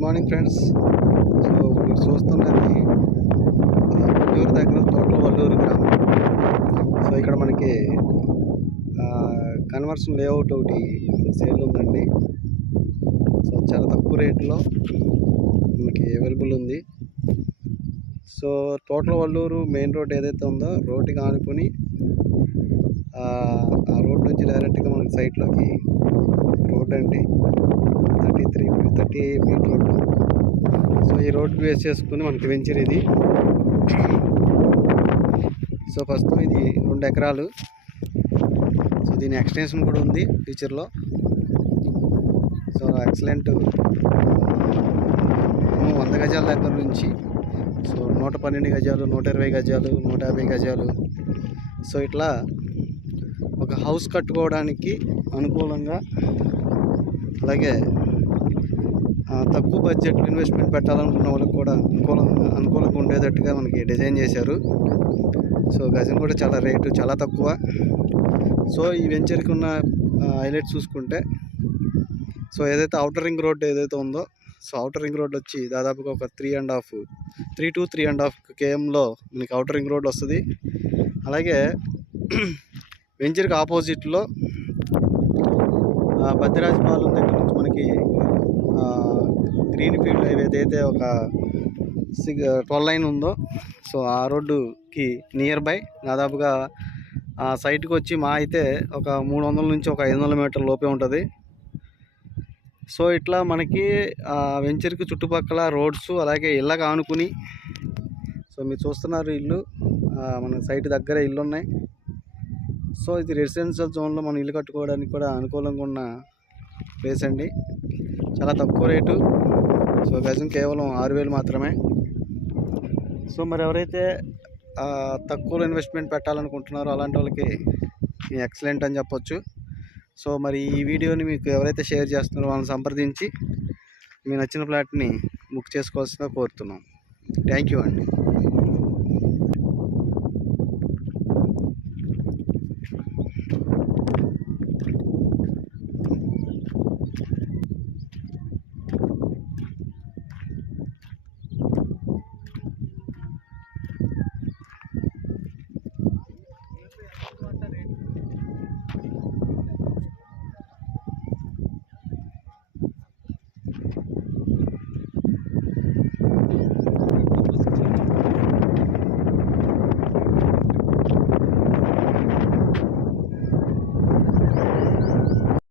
Good morning friends. So మీరు చూస్తున్నది వల్లూరు దగ్గర టోటల్ వల్లూరు గ్రామం. సో ఇక్కడ మనకి కన్వర్షన్ లేఅవుట్ ఒకటి సేల్ ఉందండి. సో చాలా తక్కువ రేట్లో మనకి అవైలబుల్ ఉంది. So total Valluru main road ఏదైతే ఉందో రోడ్డుకి ఆనుకొని ఆ రోడ్ నుంచి డైరెక్ట్గా మనకి సైట్లోకి రోడ్ అండి, 30 ఫీట్ రోడ్డు. సో ఈ రోడ్ బేస్ చేసుకుని మనకి వెంచర్ ఇది. సో ప్రస్తుతం ఇది 2 ఎకరాలు. సో దీని ఎక్స్టెన్షన్ కూడా ఉంది ఫ్యూచర్లో. సో ఎక్సలెంట్ 100 గజాల దగ్గర నుంచి సో 112 గజాలు, 120 గజాలు, 150 గజాలు. సో ఇట్లా ఒక హౌస్ కట్టుకోవడానికి అనుకూలంగా, అలాగే తక్కువ బడ్జెట్ ఇన్వెస్ట్మెంట్ పెట్టాలనుకున్న వాళ్ళకి కూడా అనుకూలంగా ఉండేటట్టుగా మనకి డిజైన్ చేశారు. సో గజం కూడా చాలా తక్కువ. సో ఈ వెంచర్కి ఉన్న హైలైట్స్ చూసుకుంటే, సో ఏదైతే అవుటర్ రింగ్ రోడ్ ఏదైతే ఉందో, సో అవుటర్ రింగ్ రోడ్ వచ్చి దాదాపుగా ఒక 3 to 3.5 kmలో మనకి అవుటర్ రింగ్ రోడ్ వస్తుంది. అలాగే వెంచర్కి ఆపోజిట్లో బద్దిరాజపాలెం దగ్గర నుంచి మనకి గ్రీన్ ఫీల్డ్ హైవే ఏదైతే ఒక 12 లైన్ ఉందో, సో ఆ రోడ్డుకి నియర్ బై దాదాపుగా ఆ సైట్కి వచ్చి మా అయితే ఒక 300 నుంచి ఒక 500 మీటర్ల లోపే ఉంటుంది. సో ఇట్లా మనకి వెంచర్కి చుట్టుపక్కల రోడ్స్, అలాగే ఇళ్ళకి ఆనుకుని, సో మీరు చూస్తున్నారు ఇల్లు మన సైట్ దగ్గర ఇల్లు ఉన్నాయి. సో ఇది రెసిడెన్షియల్ జోన్లో మనం ఇల్లు కట్టుకోవడానికి కూడా అనుకూలంగా ఉన్న ప్లేస్ అండి. చాలా తక్కువ రేటు. సో గజం కేవలం 6,000 మాత్రమే. సో మరి ఎవరైతే తక్కువలో ఇన్వెస్ట్మెంట్ పెట్టాలనుకుంటున్నారో అలాంటి వాళ్ళకి ఎక్సలెంట్ అని చెప్పొచ్చు. సో మరి ఈ వీడియోని మీకు ఎవరైతే షేర్ చేస్తున్నారో వాళ్ళని సంప్రదించి మీ నచ్చిన ఫ్లాట్ని బుక్ చేసుకోవాల్సిందిగా కోరుతున్నాం. థ్యాంక్ యూ అండి.